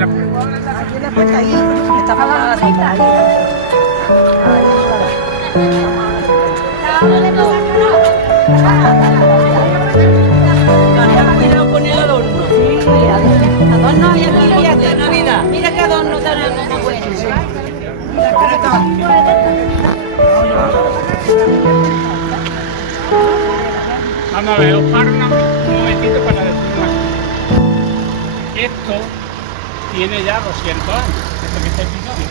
la puerta. Aquí en la puerta ahí, que está parada la sombra. Ahí. Ten cuidado con el adorno. Sí, adorno y aquí, De fíjate. Navidad. Mira qué adorno tenemos más bueno. Vamos a ver, os paro un momentito para decir una cosa. Esto tiene ya 200 años, esto que estáis pisando.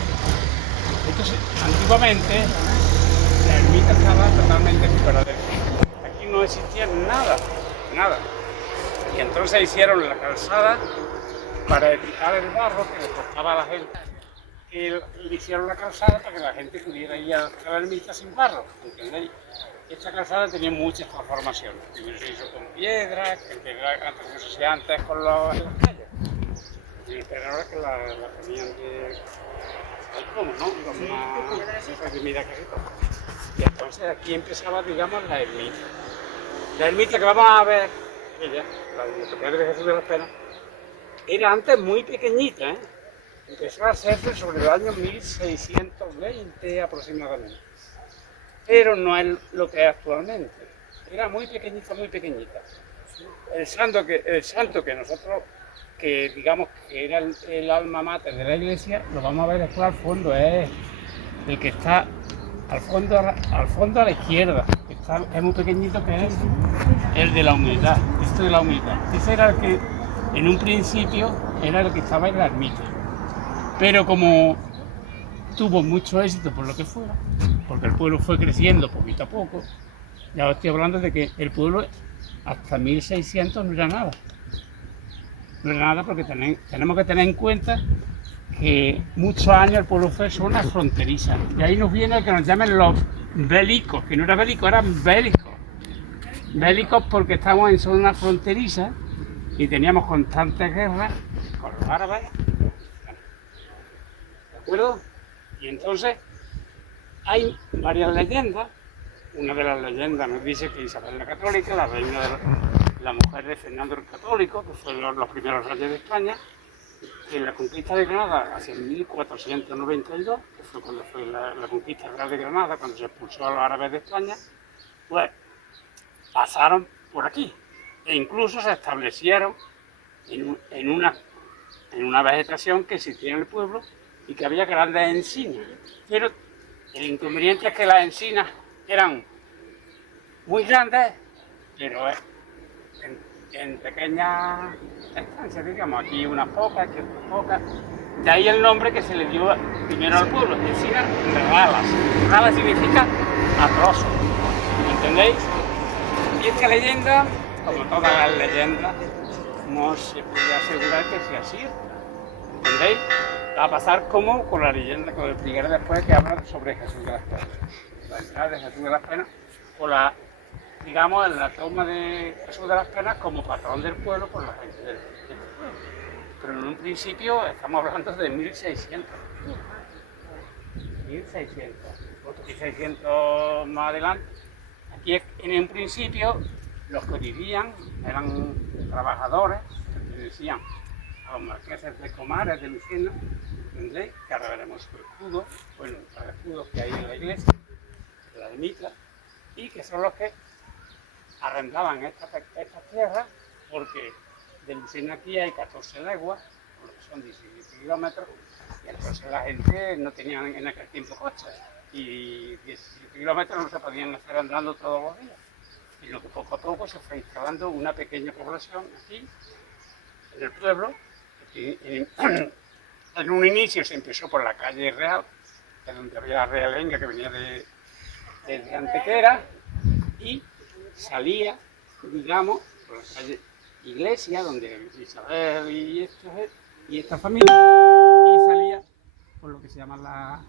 Entonces, antiguamente la ermita estaba totalmente fuera del centro. Aquí no existía nada, nada. Y entonces hicieron la calzada para evitar el barro que le costaba a la gente. Y le hicieron la calzada para que la gente pudiera ir a la ermita sin barro, ¿entendéis? Esta calzada tenía muchas transformaciones. Primero se hizo con piedra, antes se hacía antes con en las calles. Y ahora que la ponían de ¿cómo, no? Con más redimida que todo. Y entonces aquí empezaba, digamos, la ermita. La ermita que vamos a ver, ella, la de Pedro de Jesús de las Penas, era antes muy pequeñita, ¿eh? Empezó a hacerse sobre el año 1620 aproximadamente. Pero no es lo que es actualmente. Era muy pequeñita, muy pequeñita. El santo que nosotros, que digamos que era el alma mater de la iglesia, lo vamos a ver después al fondo, es el que está al fondo a la izquierda, que es muy pequeñito, que es el de la humildad, esto de la humildad. Ese era el que en un principio era el que estaba en la ermita. Pero como tuvo mucho éxito por lo que fuera, porque el pueblo fue creciendo poquito a poco, ya os estoy hablando de que el pueblo hasta 1600 no era nada. No era nada porque tenemos que tener en cuenta que muchos años el pueblo fue zona fronteriza. Y ahí nos viene que nos llamen los bélicos, que no era bélico, eran bélicos. Bélicos porque estamos en zona fronteriza y teníamos constantes guerras con los árabes. ¿De acuerdo? Y entonces hay varias leyendas. Una de las leyendas nos dice que Isabel la Católica, la reina de la mujer de Fernando el Católico, que fueron los primeros reyes de España, en la conquista de Granada hacia 1492, que fue cuando fue la conquista de Granada, cuando se expulsó a los árabes de España, pues pasaron por aquí e incluso se establecieron en una vegetación que existía en el pueblo y que había grandes encinas. Pero el inconveniente es que las encinas eran muy grandes, pero en pequeñas estancias, digamos, aquí unas pocas, aquí otras pocas. De ahí el nombre que se le dio primero al pueblo, encinas ralas. Ralas significa a trozos, ¿entendéis? Y esta leyenda, como todas las leyendas, no se puede asegurar que sea cierta, ¿entendéis? Va a pasar como con la leyenda, con el explicaré después, que habla sobre Jesús de las Penas. La entrada de Jesús de las Penas, o la, digamos, en la toma de Jesús de las Penas como patrón del pueblo por la gente del pueblo. Pero en un principio estamos hablando de 1600. 1600. Otros 1600 más adelante. Aquí en un principio los que vivían eran trabajadores que pertenecían a los marqueses de Comares de Lucena, ¿entendéis? Que ahora veremos su escudo, bueno, los escudos que hay en la iglesia, de la ermita, y que son los que arrendaban estas tierras, porque de Lucena aquí hay 14 leguas, por lo que son 17 kilómetros, y entonces la gente no tenía en aquel tiempo coches, y 17 kilómetros no se podían hacer andando todos los días. Y lo que poco a poco se fue instalando una pequeña población aquí, en el pueblo. En un inicio se empezó por la calle Real, que es donde había la realenga que venía de Antequera, y salía, digamos, por la calle Iglesia, donde Isabel y esta familia, y salía por lo que se llama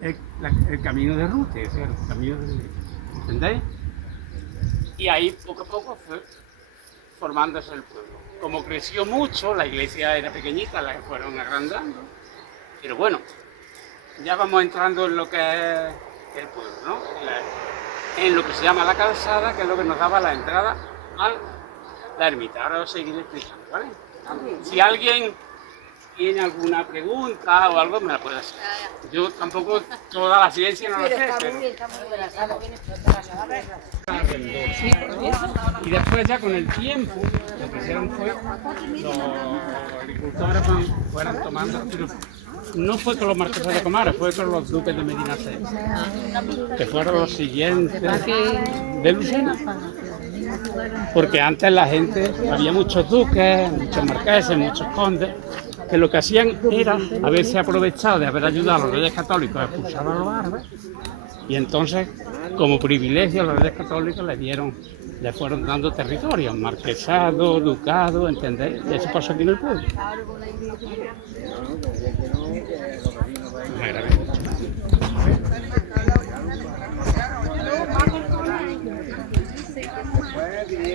el camino de Rute, o sea, el camino de... ¿Entendéis? Y ahí poco a poco fue formándose el pueblo. Como creció mucho, la iglesia era pequeñita, la fueron agrandando, pero bueno, ya vamos entrando en lo que es el pueblo, ¿no? En lo que se llama la calzada, que es lo que nos daba la entrada a la ermita. Ahora os seguiré explicando, ¿vale? Si alguien tiene alguna pregunta o algo, me la puede hacer. Yo tampoco toda la ciencia no la sé, pero... Y después ya con el tiempo, lo que hicieron fue, los agricultores fueron tomando, pero no fue con los marqueses de Comares, fue con los duques de Medinaceli, que fueron los siguientes de Lucena. Porque antes la gente, había muchos duques, muchos marqueses, muchos condes, que lo que hacían era haberse aprovechado de haber ayudado a los reyes católicos a expulsar a los árabes, y entonces, como privilegio, los reyes católicos le fueron dando territorios, marquesado, ducado, ¿entendéis? Y eso pasó aquí en el pueblo.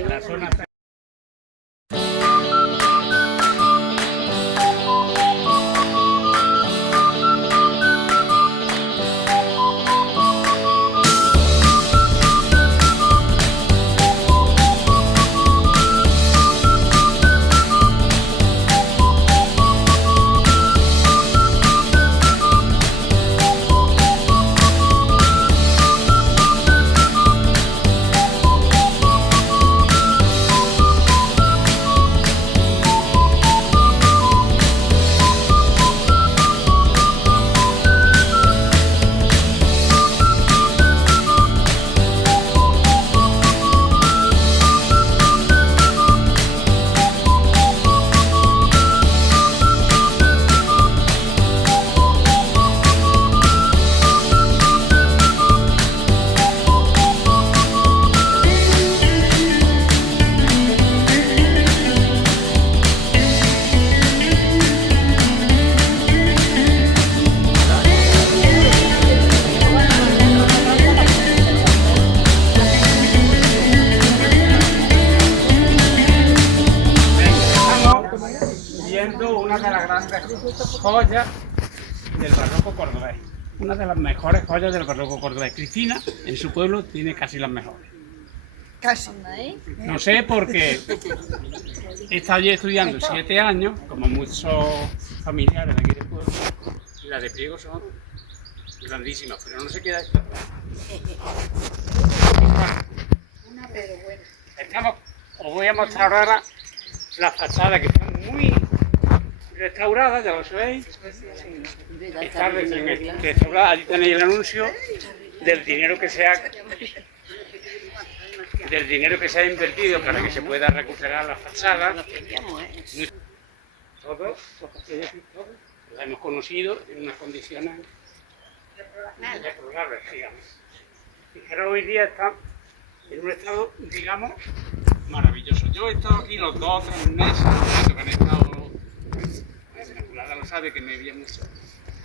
La zona una de las grandes joyas del barroco cordobés, una de las mejores joyas del barroco cordobés. Cristina, en su pueblo, tiene casi las mejores. Casi. No sé porque he estado allí estudiando 7 años, como muchos familiares de aquí del pueblo, y las de Priego son grandísimas, pero no se queda esto. Una pero buena. Os voy a mostrar ahora las fachadas que están muy restauradas, ya lo sabéis. Está recién restaurada. Allí tenéis el anuncio del dinero que se ha invertido para que se pueda recuperar la fachada. Todos los hemos conocido en unas condiciones deplorables, digamos. Fijaros, hoy día está en un estado, digamos, maravilloso. Yo he estado aquí los 2 o 3 meses que han estado, la Inmaculada lo sabe, que me había mucho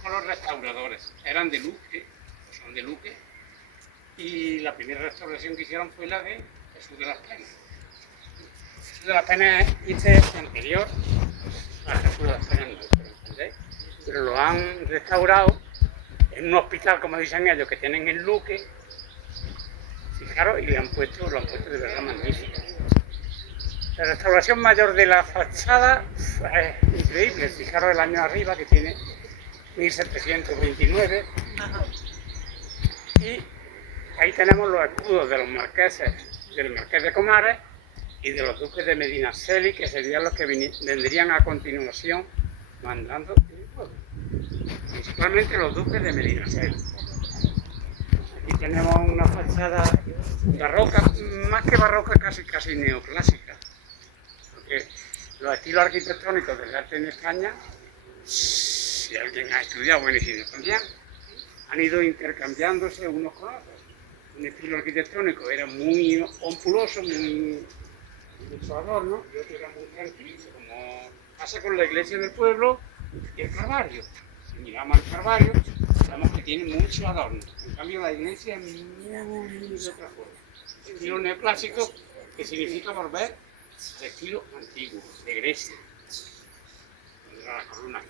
con los restauradores. Eran de Luque, son de Luque, y la primera restauración que hicieron fue la de Jesús de las Penas. Jesús de las Penas es anterior a Jesús de las Penas, no, ¿entendéis? Pero lo han restaurado en un hospital, como dicen ellos, que tienen en Luque. Fijaros, y lo han puesto de verdad magnífico. La restauración mayor de la fachada es increíble. Fijaros el año arriba, que tiene 1729. Y ahí tenemos los escudos de los marqueses, del marqués de Comares y de los duques de Medinaceli, que serían los que vendrían a continuación mandando el pueblo. Principalmente los duques de Medinaceli. Aquí tenemos una fachada barroca, más que barroca, casi neoclásica. Porque los estilos arquitectónicos del arte en España, si alguien ha estudiado, bueno, y si no también, han ido intercambiándose unos con otros. Un estilo arquitectónico era muy ompuloso, mucho adorno, y otro era muy tranquilo, como pasa con la iglesia del pueblo y el Calvario. Si miramos al Calvario, vemos que tiene mucho adorno. En cambio, la iglesia es muy de otra forma. Estilo neoclásico, que significa volver al estilo antiguo, de Grecia. Las columnas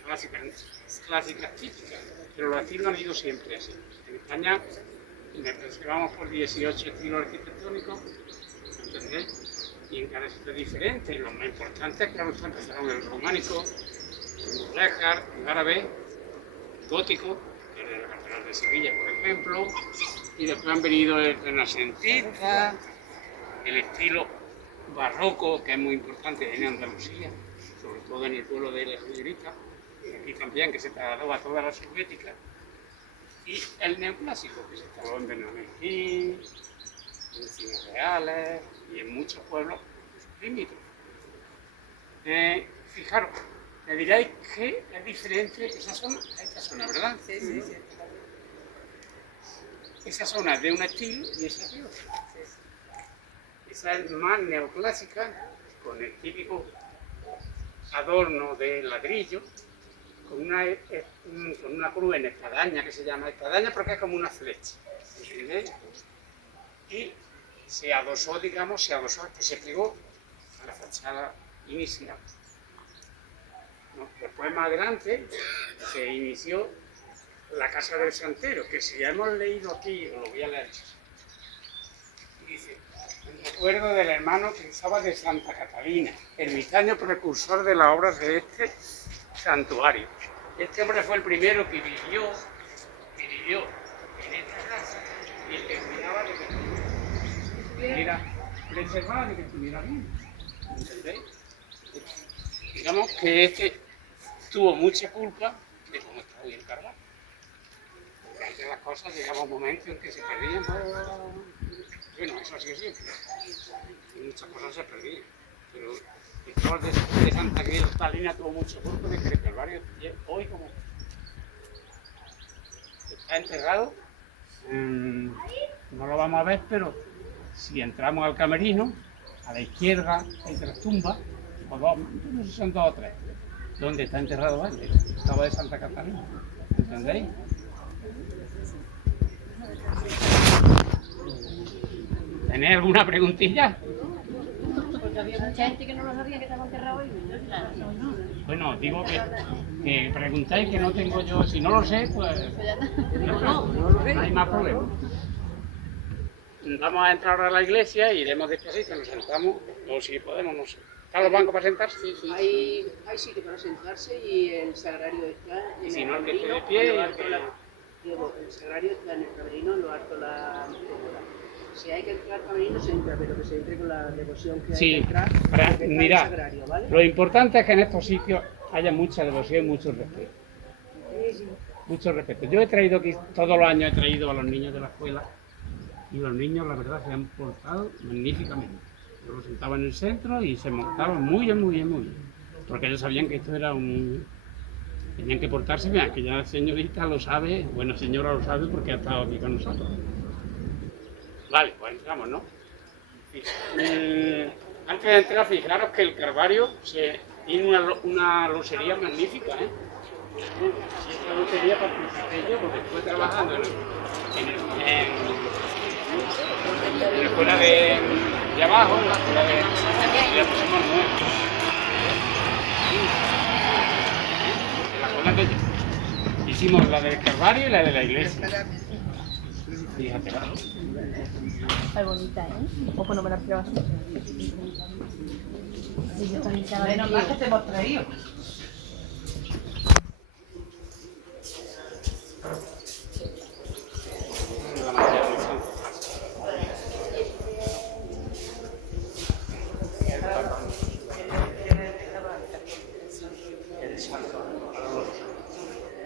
clásicas típicas, pero los estilos han ido siempre así. En España vamos por 18 estilos arquitectónicos, ¿entendéis? Y en cada sitio es diferente. Los más importantes, claro, empezaron el románico, mudéjar, en árabe, gótico, en la Catedral de Sevilla, por ejemplo, y después han venido el renacentista, el estilo barroco, que es muy importante en Andalucía, sobre todo en el pueblo de La Señorita, aquí también, que se trasladó a toda la soviética, y el neoclásico, que se instaló en Benamín, en Ciudad Reales y en muchos pueblos limítrofes. Fijaros, me diréis que es diferente esa zona a esta zona, ¿verdad? Sí, sí, sí. Esa zona es de un estilo y esa de otro. Esa es más neoclásica, con el típico adorno de ladrillo, con una cruz en espadaña, que se llama espadaña porque es como una flecha. ¿Entendéis? Y se adosó, digamos, se pegó a la fachada inicial. ¿No? Después, más adelante, se inició la Casa del Santero, que si ya hemos leído aquí, os lo voy a leer. Dice: en recuerdo del hermano Cristóbal de Santa Catalina, ermitaño precursor de la obra de este santuario. Este hombre fue el primero que vivió en esta casa y el que cuidaba de que estuviera preservada, de que estuviera bien. ¿Entendéis? Digamos que este tuvo mucha culpa de cómo está hoy el Carvalho. Porque antes las cosas llegaba un momento en que se perdían. Bueno, eso sí es siempre. Y muchas cosas se perdían. Pero Cristóbal de Santa Catalina tuvo mucho culpa de que el Calvario hoy como está enterrado. No lo vamos a ver, pero si entramos al camerino, a la izquierda, entre las tumbas, o dos, no sé si son dos o tres, donde está enterrado él, estaba de Santa Catalina. ¿Entendéis? ¿Tenéis alguna preguntilla? Porque había mucha gente que no lo sabía que estaba enterrado ahí. Bueno, digo que preguntáis, que no tengo yo, si no lo sé, pues no hay más problema. Vamos a entrar a la iglesia y iremos despacito, nos sentamos, o si podemos, no sé. ¿Están los bancos para sentarse? Sí, sí. Hay sitio para sentarse y el sagrario está en Y si el no, el que esté camerino, de pie, en lo y alto el sagrario está en el camerino, en lo alto la cúpula. Si hay que entrar al camerino, se entra, pero que se entre con la devoción que hay Sí, que entrar. para, porque está el mirad, sagrario, ¿vale? lo importante es que en estos sitios haya mucha devoción y mucho respeto. Mucho respeto. Yo he traído aquí, todos los años he traído a los niños de la escuela y los niños, la verdad, se han portado magníficamente. Yo los sentaba en el centro y se montaban muy bien, muy bien, muy bien. Porque ellos sabían que esto era un... Tenían que portarse bien, que ya la señorita lo sabe, bueno, señora lo sabe porque ha estado aquí con nosotros. Vale, pues entramos, ¿no? Antes de entrar, fijaros que el Calvario tiene una losería magnífica, ¿eh? Si esta losería participé yo, porque estuve trabajando en la escuela de abajo, en la escuela de la pusimos nueva. En la escuela que hicimos la del Calvario y la de la iglesia. Fíjate, ¿vale? Está bonita, ¿eh? Ojo, no me la esperaba así. Menos mal que te hemos traído. La mayoría de los santos.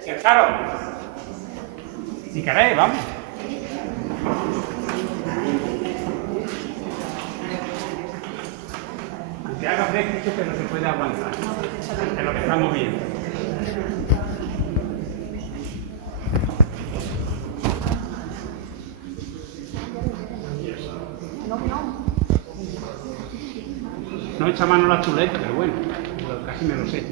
Sentaros. Si queréis, vamos. Aunque haga fresquito, pero se puede aguantar. Es lo que estamos viendo. No echa mano a la chuleta, pero bueno, casi me lo sé.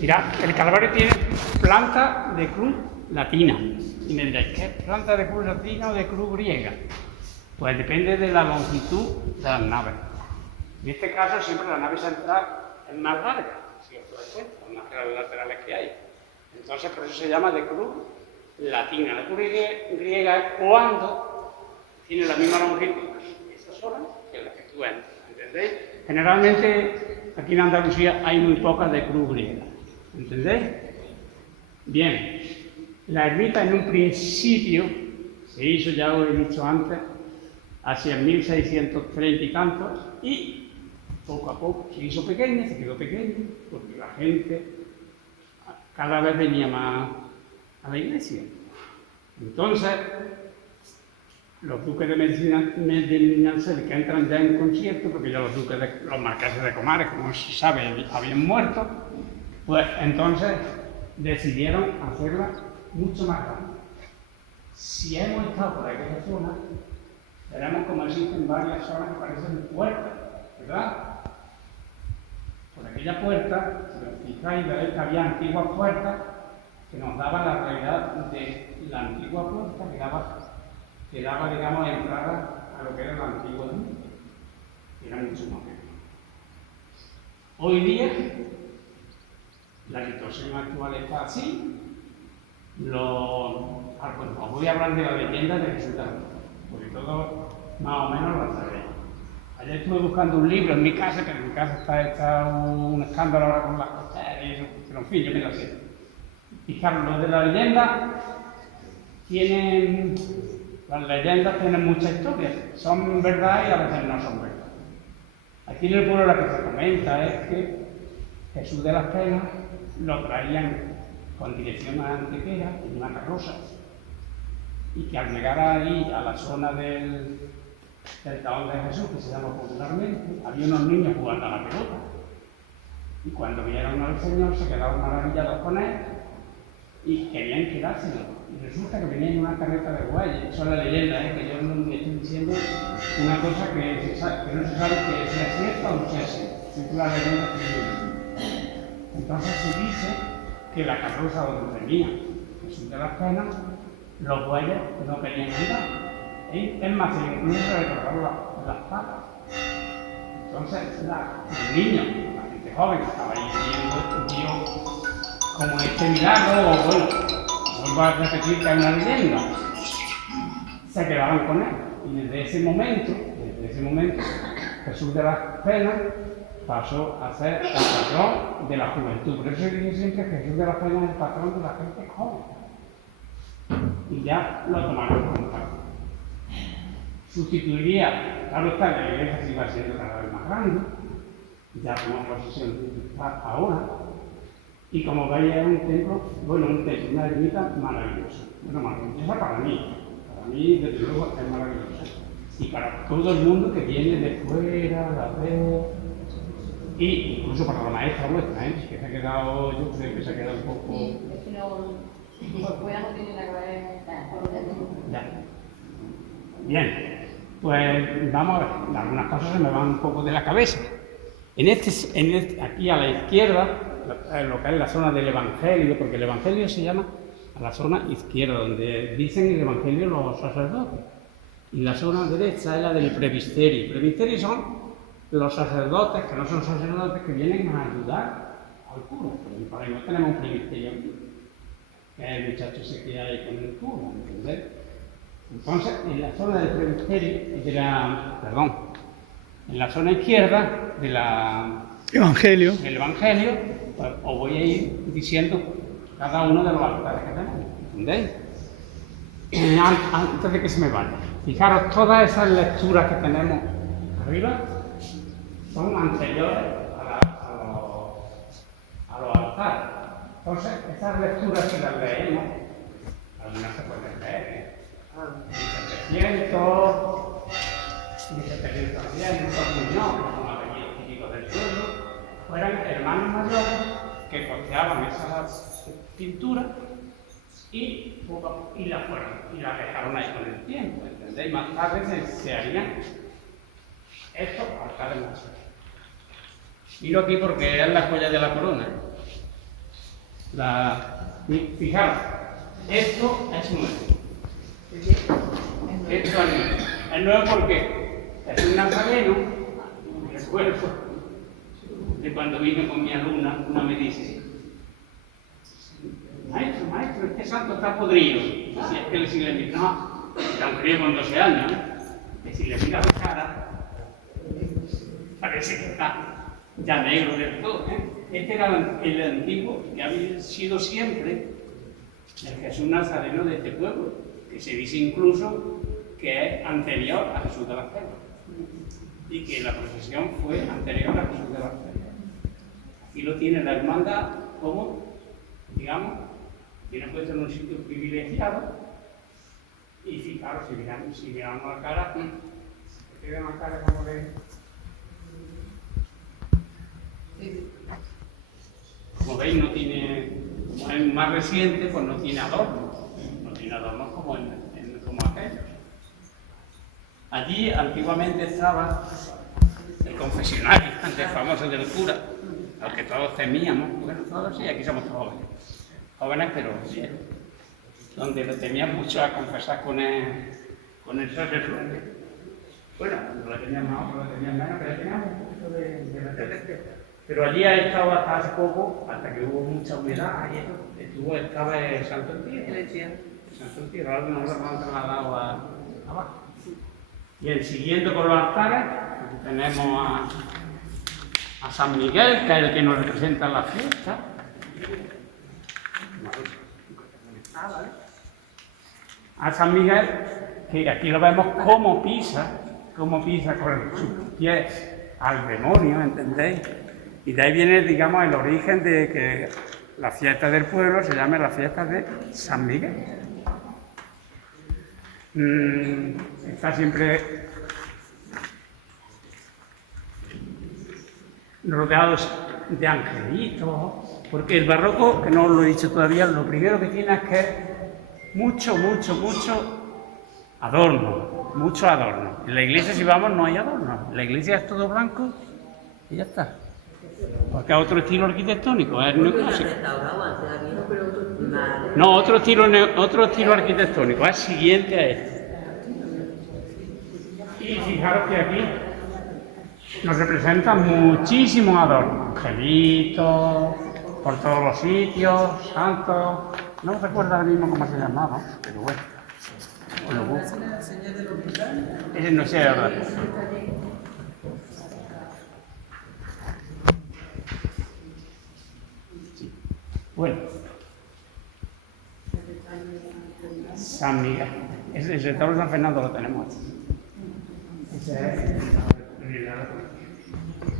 Mirad, el Calvario tiene planta de cruz latina. Y me diréis, ¿qué es planta de cruz latina o de cruz griega? Pues depende de la longitud de las naves. En este caso siempre la nave central es más larga, si os dais cuenta, las naves laterales que hay. Entonces por eso se llama de cruz latina. La cruz griega es cuando tiene la misma longitud esa sola que la que tú entras, ¿entendéis? Generalmente aquí en Andalucía hay muy pocas de cruz griega. ¿Entendéis? Bien, la ermita en un principio se hizo, ya os he dicho antes, hacia 1630 y tantos, y poco a poco se hizo pequeña, se quedó pequeña, porque la gente cada vez venía más a la iglesia. Entonces, los duques de Medinaceli que entran ya en concierto, porque ya los marqueses de Comares, como se sabe, habían muerto, pues entonces decidieron hacerla mucho más grande. Si hemos estado por aquella zona, veremos como existen varias zonas que parecen puertas, ¿verdad? Por aquella puerta, si os fijáis, veréis que había antiguas puertas que nos daban la realidad de la antigua puerta que daba, digamos, entrada a lo que era la antigua mundo, que era mucho más pequeño. Hoy día, la situación actual está así. Os voy a hablar de la leyenda de Jesús de Nazaret, porque todo más o menos lo sabéis. Ayer estuve buscando un libro en mi casa, que en mi casa está un escándalo ahora con las costeras y eso, pero en fin, yo me lo sé. Fijaros, lo de la leyenda las leyendas tienen mucha historia, son verdad y a veces no son verdad. Aquí en el pueblo lo que se comenta es que Jesús de las Penas lo traían con dirección a Antequera en una carroza, y que al llegar ahí a la zona del Taón de Jesús, que se llama popularmente, había unos niños jugando a la pelota, y cuando vieron al Señor se quedaron maravillados con él y querían quedárselo. Y resulta que venía en una carreta de bueyes. Eso es la leyenda, que yo no estoy diciendo una cosa que no se sabe que sea cierta o no sea cierta. Es la leyenda que viene. Entonces se dice que la carroza donde venía Jesús de las Penas, los bueyes no querían andar. Es más, incluso se recordaron las patas. Entonces los niños, la gente joven que estaba ahí vio como este milagro, o bueno, vuelvo a repetir que hay una leyenda, se quedaban con él. Y desde ese momento, Jesús de las Penas pasó a ser el patrón de la juventud. Por eso dice siempre que Jesús de las Penas es el patrón de la gente joven. Y ya lo tomaron como tal. Sustituiría, claro está, la iglesia sigue siendo cada vez más grande, ya como posición está ahora. Y como veis es un templo, una ermita maravillosa. Bueno, maravillosa para mí desde luego es maravillosa. Y para todo el mundo que viene de fuera, la ve, y incluso para la maestra vuestra, que se ha quedado, yo creo que se ha quedado un poco... Sí, es que no, por fuera no tiene nada que ver. Ya. Bien, pues vamos a ver, algunas cosas se me van un poco de la cabeza. Aquí a la izquierda, lo que es la zona del Evangelio, porque el Evangelio se llama a la zona izquierda, donde dicen el Evangelio los sacerdotes. Y la zona derecha es la del presbiterio. El presbiterio son los sacerdotes, que no son sacerdotes, que vienen a ayudar al cura. Por ahí no tenemos un presbiterio aquí, que es el muchacho ese que hay con el cura, ¿entendéis? Entonces, en la zona del presbiterio, en la zona izquierda del Evangelio, pues, os voy a ir diciendo cada uno de los altares que tenemos, ¿entendéis? Antes de que se me vaya, fijaros, todas esas lecturas que tenemos arriba son anteriores a los altares. Entonces, esas lecturas que las leemos, algunas se pueden leer, 1710, Muñoz, que son apellidos típicos del pueblo, fueran hermanos mayores que costeaban esas pinturas y las dejaron ahí con el tiempo, ¿entendéis? Más tarde se harían estos altares más. Miro aquí porque es la joya de la corona. Fijaros, esto es nuevo. Esto es nuevo. Es nuevo porque es un nazareno, recuerdo de cuando vine con mi alumna, una me dice: maestro, este santo está podrido. Y si le mira, no, era un crío con 12 años, que si le mira la cara, parece que está ya negro del todo. Este era el antiguo, que había sido siempre el Jesús Nazareno de este pueblo, que se dice incluso que es anterior a Jesús de las Penas, y que la procesión fue anterior a Jesús de las Penas. Aquí lo tiene la hermandad como, digamos, tiene puesto en un sitio privilegiado, y fijaros, si miramos la cara, se queda una cara como de... Como veis, no tiene, como es más reciente, pues no tiene adornos. No tiene adornos como aquellos. Allí antiguamente estaba el confesionario, antes famoso del cura, al que todos temíamos. Bueno, todos sí, aquí somos todos jóvenes, pero bien. Donde le temían mucho a confesar con el sacerdote. Bueno, no le tenían más, no le tenían menos, pero le tenían un poquito de respeto. Pero allí ha estado hasta hace poco, hasta que hubo mucha humedad, y estaba el Santo Entierro. Santo Entierro, ahora nos lo han trasladado abajo. Bien, siguiendo con los altares, tenemos a San Miguel, que es el que nos representa en la fiesta. A San Miguel, que aquí lo vemos cómo pisa con sus pies al demonio, ¿entendéis? Y de ahí viene, digamos, el origen de que la fiesta del pueblo se llame la fiesta de San Miguel. Está siempre rodeados de angelitos, porque el barroco, que no os lo he dicho todavía, lo primero que tiene es que es mucho adorno, mucho adorno. En la iglesia, si vamos, no hay adorno. En la iglesia es todo blanco y ya está. Porque es otro estilo arquitectónico, es neoclásico. No, otro estilo arquitectónico, es siguiente a este. Y fijaros que aquí nos representan muchísimos adornos, angelitos, por todos los sitios, santos. No recuerdo ahora mismo cómo se llamaba, pero bueno. Ese no sé, ¿verdad? Bueno, San Miguel. El retablo de San Fernando lo tenemos aquí.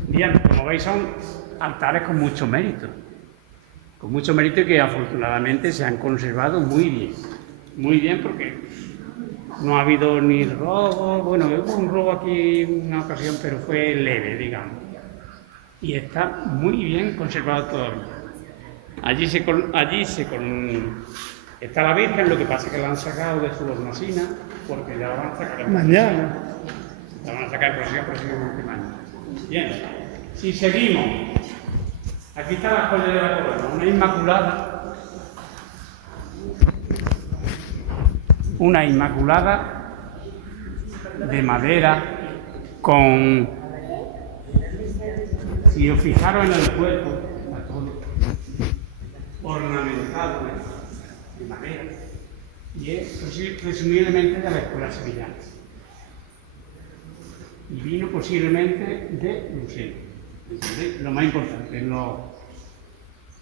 Bien, como veis son altares con mucho mérito. Con mucho mérito y que afortunadamente se han conservado muy bien. Muy bien porque no ha habido ni robo. Bueno, hubo un robo aquí en una ocasión, pero fue leve, digamos. Y está muy bien conservado todavía. Allí está la Virgen, lo que pasa es que la han sacado de su hornacina, porque ya la van a sacar mañana. La van a sacar próximamente mañana. Bien, si seguimos, aquí está la joya de la corona, una inmaculada de madera con, si os fijaros en el cuerpo, ornamentado de madera, y es presumiblemente de la escuela sevillana. Y vino posiblemente de Lucena. ¿Entendéis? Lo más importante, los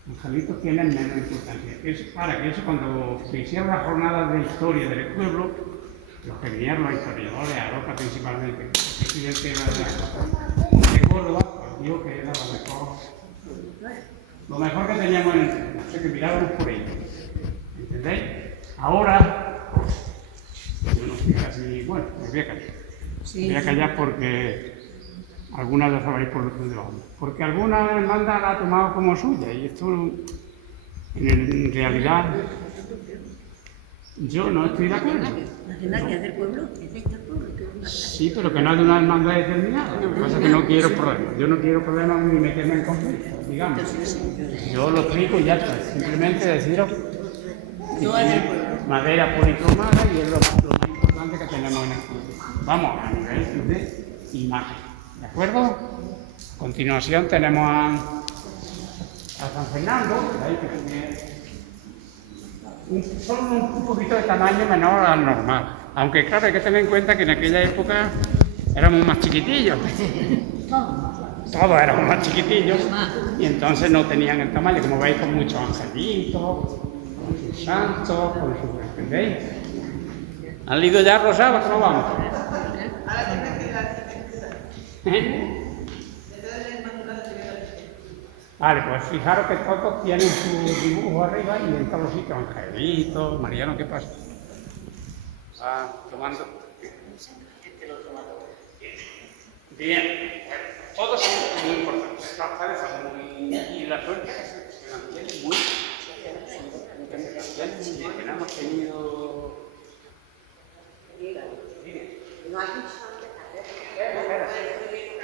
angelitos tienen menos importancia. Para que eso, cuando se hicieron las jornadas de historia del pueblo, los que vinieron, los historiadores, Aroca principalmente, el presidente de Córdoba, pues dijo que era lo mejor que teníamos en el terreno, o sea que mirábamos por ello. ¿Entendéis? Ahora, yo no estoy casi, bueno, me voy a callar. Voy a callar porque algunas lo sabréis por dónde vamos. Porque alguna hermandad la ha tomado como suya y esto, en realidad, yo no estoy de acuerdo. ¿Es del pueblo? ¿Es de este pueblo? Sí, pero que no es de una hermandad determinada. Lo que pasa es que no quiero problemas. Yo no quiero problemas ni meterme en conflicto, digamos. Yo lo explico y ya está. Simplemente deciros que tiene madera policromada y es lo más importante que tenemos en el pueblo. Vamos a nivel de imagen. ¿De acuerdo? A continuación tenemos a San Fernando, ahí que tiene solo un poquito de tamaño menor al normal. Aunque claro, hay que tener en cuenta que en aquella época éramos más chiquitillos. todos éramos más chiquitillos y entonces no tenían el tamaño, como veis, con muchos angelitos, con sus santos, con sus... ¿entendéis? ¿Han leído ya Rosaba? ¿Cómo vamos? Vale, pues fijaros que todos tienen su dibujo arriba y en todos los sitios, angelitos. Mariano, ¿qué pasa? Tomando. Bien, todos son muy importantes. Las padres son muy... Y la suerte es que se mantiene muy bien. Hemos tenido...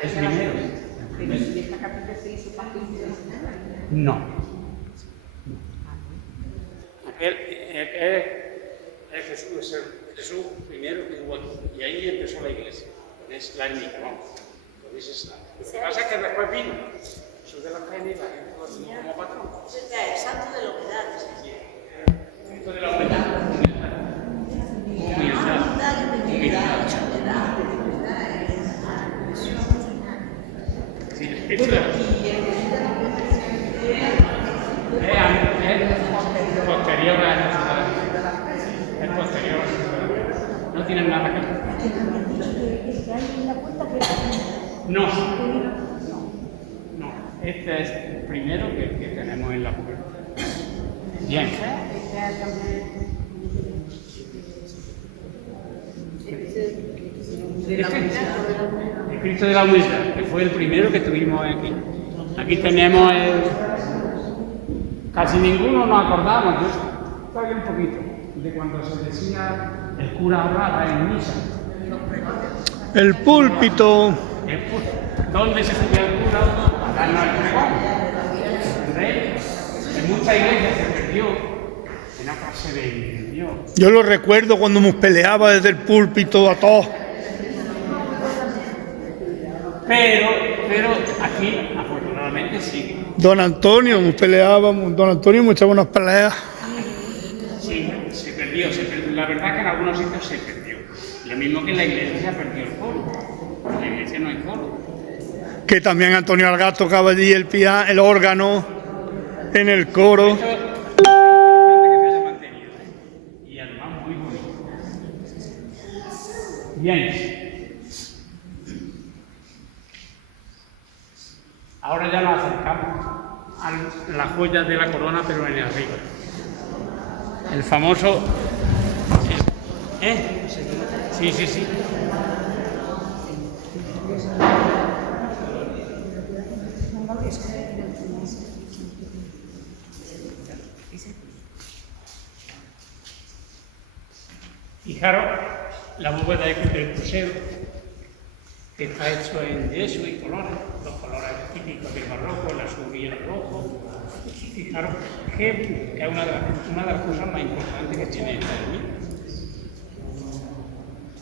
¿Es primero? Pero si esta capilla se hizo para No. Es Jesús, es el Jesús primero que hubo aquí. Y ahí empezó la iglesia. Es la ermita, vamos. Lo dices. Lo que pasa es que después vino Jesús de la Caña y la gente como patrón. el santo de la humedad. Esto de la humedad. Humildad. Sí, esto es posterior a la ciudad. Es posterior a la ciudad. No tienen nada que ver. No. No. Este es el primero que tenemos en la puerta. Bien. El Cristo de la Humildad, que fue el primero que tuvimos aquí. Aquí tenemos casi ninguno nos acordamos, yo todavía un poquito, de cuando se decía el cura hablaba en misa. El púlpito. ¿Dónde se subía el cura? A darnos el pregón. ¿Entendéis? En muchas iglesias se perdió, en otras se vendió. Yo lo recuerdo cuando nos peleaba desde el púlpito a todos. Pero aquí, afortunadamente, sí. Don Antonio, nos peleábamos. Don Antonio me echaba unas peleas. Sí, se perdió. La verdad que en algunos sitios se perdió. Lo mismo que en la iglesia se perdió el coro. En la iglesia no hay coro. Que también Antonio Algar tocaba allí el órgano en el coro. Esto es importante que se haya mantenido, ¿eh? Y además muy bonito. Bien. Ahora ya nos acercamos a la joya de la corona, pero en el arriba. El famoso... Sí. Fijaros la bóveda del crucero, que está hecho en yeso y colores, los colores típicos del barroco, el azul y el rojo. Fijaros que es una de las cosas más importantes que tiene esta ermita.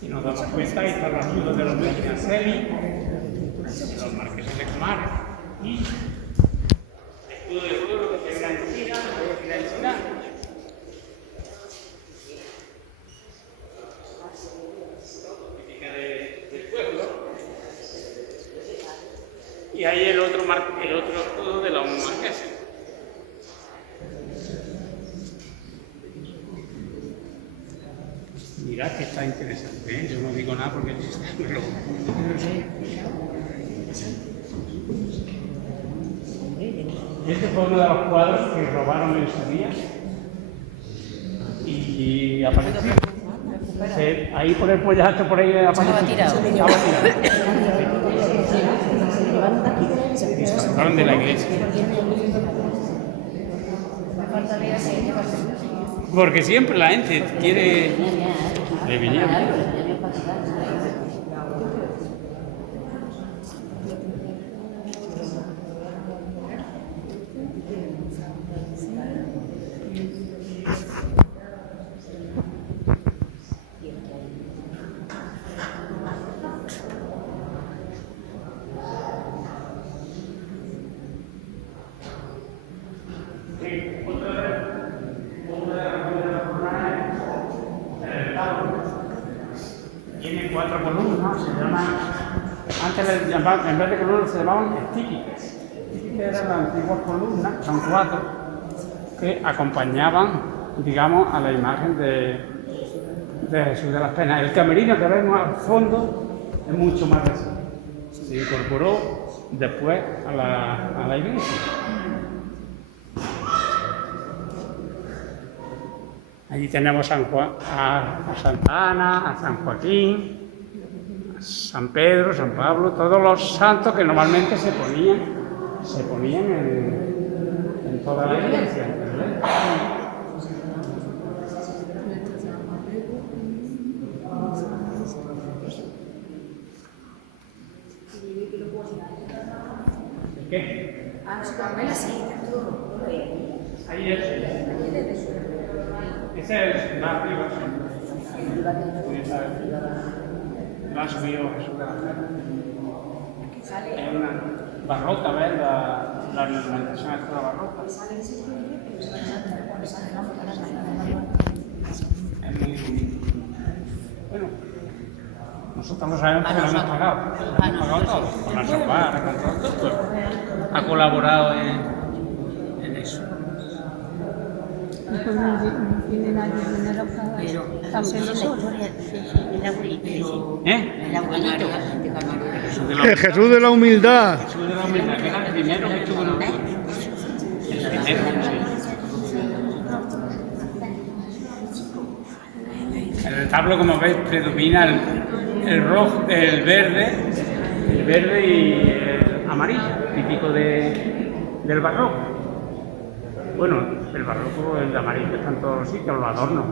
Si nos damos cuenta, ahí está la ayuda de los Medinaceli, de los marqueses de Comares, y el escudo de oro que se ve en China, del pueblo, y ahí el otro escudo de los marqueses. Mirad que está interesante, ¿eh? Yo no digo nada porque este fue uno de los cuadros que robaron en su día y apareció. Ahí por el pollacho, por ahí apareció. Estaba tirado. Y se sacaron de la iglesia. Porque siempre la gente quiere de viñedo. Tiene 4 columnas, se llama Antes en vez de columnas se llamaban estíquites. Estíquites eran las antiguas columnas, son 4, que acompañaban, digamos, a la imagen de Jesús de las Penas. El camerino que vemos al fondo es mucho más reciente. Se incorporó después a la iglesia. Allí tenemos a Santa Ana, a San Joaquín, a San Pedro, San Pablo, todos los santos que normalmente se ponían en toda la iglesia. ¿Entendés? ¿Qué? Ahí es. Ese es la arriba. La ha subido Jesús de la Pena. Es una barroca, ¿ves? La ornamentación es toda barroca. Es muy... Bueno, nosotros lo sabemos porque lo hemos pagado. Lo hemos pagado todo. Con la sopa, con todo. Ha colaborado en eso. Después no tiene nadie dinero para hacerlo solo. El abuelito. El abuelito. El Jesús de la humildad. Jesús de la humildad, que era el primero que estuvo en el pueblo. El primero, sí. En el retablo, como veis, predomina el rojo, el verde y el amarillo, típico del barroco. Bueno, el barroco, el amarillo está en todos los sitios, los adornos.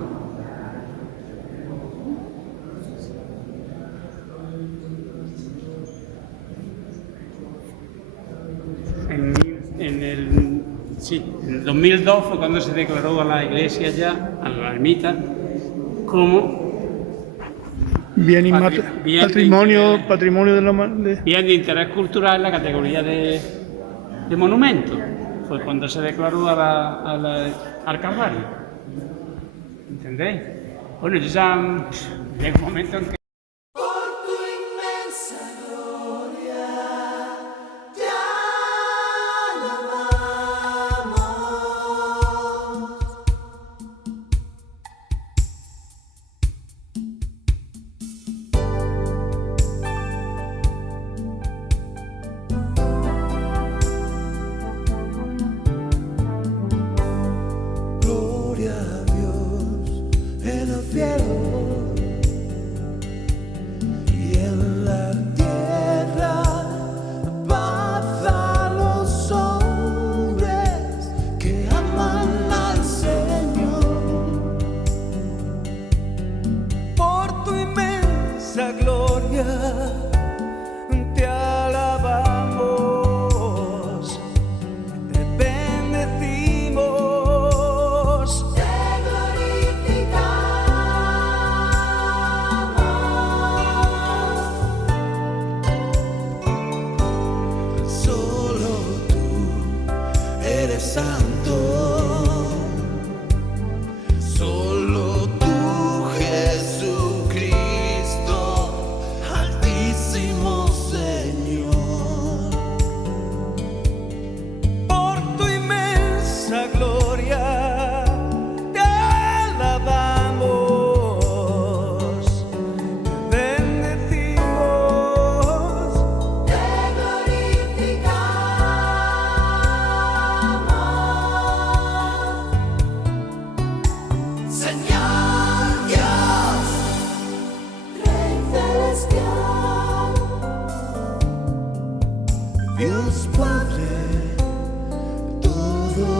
En el 2002 fue cuando se declaró a la iglesia ya, a la ermita, como patrimonio de la bien de interés cultural en la categoría de monumento. Fue cuando se declaró al Calvario. ¿Entendéis? Bueno, ya llega un momento en que te alabamos, te bendecimos, te glorificamos. Solo tú eres santo. Solo tú, Jesucristo, Altísimo Señor. Por tu inmensa gloria te alabamos, te bendecimos, te glorificamos. Señor Dios, Rey celestial, Dios Padre, todo